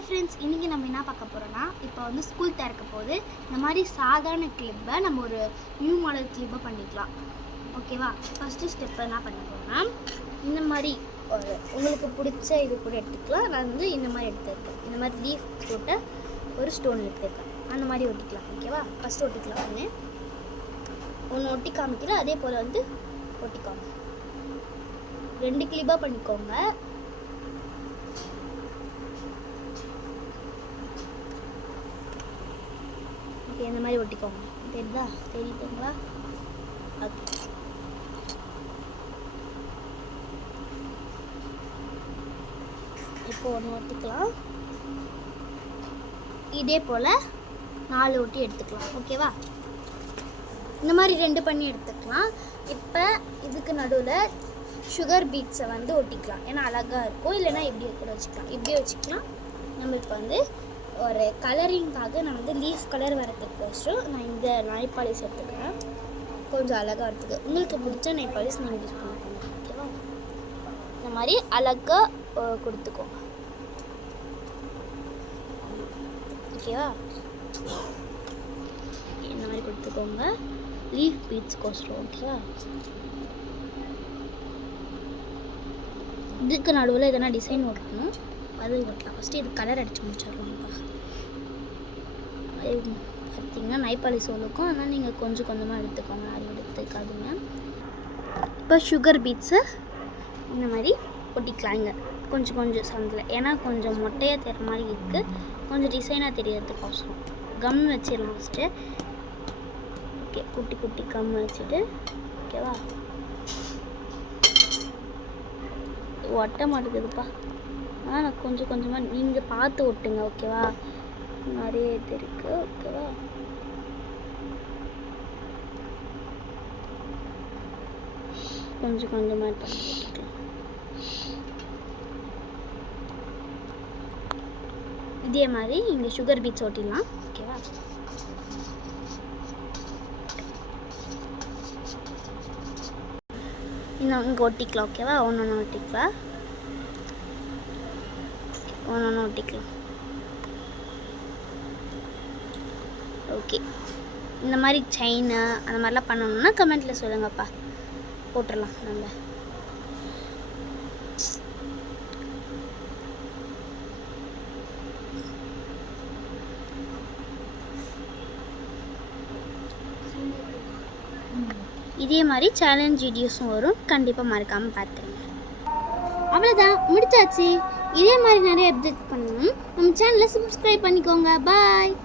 Hi friends, இன்றைக்கி நம்ம என்ன பார்க்க போகிறோன்னா, இப்போ வந்து ஸ்கூல் திறக்க போது இந்த மாதிரி சாதாரண கிளிப்பை நம்ம ஒரு நியூ மாடல் கிளிப்பை பண்ணிக்கலாம். ஓகேவா? ஃபஸ்ட்டு ஸ்டெப்பை என்ன பண்ண போகிறோன்னா, இந்த மாதிரி ஒரு உங்களுக்கு பிடிச்ச இது கூட எடுத்துக்கலாம். நான் வந்து இந்த மாதிரி எடுத்துருக்கேன். இந்த மாதிரி லீஃப் போட்ட ஒரு ஸ்டோன் எடுத்துருக்கேன். அந்த மாதிரி ஒட்டிக்கலாம். ஓகேவா? ஃபஸ்ட்டு ஒட்டிக்கலாம். ஒன்று ஒட்டி காமிக்கலாம். அதே போல் வந்து ஒட்டிக்காம 2 கிளிப்பாக பண்ணிக்கோங்க. இந்த மாதிரி ஒட்டிக்கோங்க. தெரியுதுங்களா? ஓகே, இப்போ ஒன்று ஒட்டிக்கலாம். இதே போல் 4 ஒட்டி எடுத்துக்கலாம். ஓகேவா? இந்த மாதிரி 2 பண்ணி எடுத்துக்கலாம். இப்போ இதுக்கு நடுவில் சுகர் பீட்ஸை வந்து ஒட்டிக்கலாம். ஏன்னா அழகாக இருக்கும். இல்லைன்னா இப்படியே கூட வச்சுக்கலாம். இப்படியே வச்சுக்கலாம். நம்ம இப்போ வந்து ஒரு கலரிங்காக நான் வந்து லீஃப் கலர் வரதுக்கோசரம் நான் இந்த நாய் பாலிஷ் எடுத்துக்கிறேன். கொஞ்சம் அழகாக இருக்குது. உங்களுக்கு பிடிச்ச நாய் பாலிஷ் நீங்கள் யூஸ் பண்ணிக்கோங்க. ஓகேவா? இந்த மாதிரி அழகாக கொடுத்துக்கோங்க. ஓகேவா? இந்த மாதிரி கொடுத்துக்கோங்க லீஃப் பீட்ஸ்க்கோசரம். ஓகேவா? இதுக்கு நடுவில் எதனா டிசைன் ஓட்டணும். அது ஓட்டலாம். ஃபஸ்ட்டு இது கலர் அடித்து முடிச்சிடலாம்ப்பா. பார்த்தீங்கன்னா நைப்பாலிஷ் இருக்கும். ஆனால் நீங்கள் கொஞ்சம் கொஞ்சமாக எடுத்துக்கோங்க. அது எடுத்துக்காதீங்க. இப்போ சுகர் பீட்ஸை இந்த மாதிரி ஒட்டிக்கலாம். இங்கே கொஞ்சம் கொஞ்சம் சந்தில். ஏன்னா கொஞ்சம் மொட்டையாக தெரிகிற மாதிரி இருக்குது. கொஞ்சம் டிசைனாக தெரியறதுக்கோசரம் கம் வச்சிடலாம் ஃபஸ்ட்டு. ஓகே, குட்டி குட்டி கம் வச்சுட்டு. ஓகேவா? ஒட்ட மாட்டேங்குதுப்பா. ஆனால் நான் கொஞ்சம் கொஞ்சமாக நீங்கள் பார்த்து ஒட்டுங்க. ஓகேவா? நிறைய இது இருக்குது. ஓகேவா? கொஞ்சம் கொஞ்சமாக பண்ணி ஒட்டிக்கலாம். இதே மாதிரி இங்கே சுகர் பீட்ஸ் ஒட்டிடலாம். ஓகேவா? இன்னும் இங்கே ஒட்டிக்கலாம். ஓகேவா? ஒன்று ஒட்டிக்கலாம். ஒன்று ஒட்டிக்கலாம். ஓகே, இந்த மாதிரி செயின் அந்த மாதிரிலாம் பண்ணணும்னா கமெண்ட்டில் சொல்லுங்கப்பா, போட்டுடலாம் நம்ம. இதே மாதிரி சேலஞ்ச் வீடியோஸும் வரும். கண்டிப்பாக மறக்காமல் பார்த்துருங்க. அவ்வளோதான், முடிச்சாச்சு. இதே மாதிரி நிறைய அப்டேட் பண்ணணும். நம்ம சேனலை சப்ஸ்கிரைப் பண்ணிக்கோங்க. பாய்.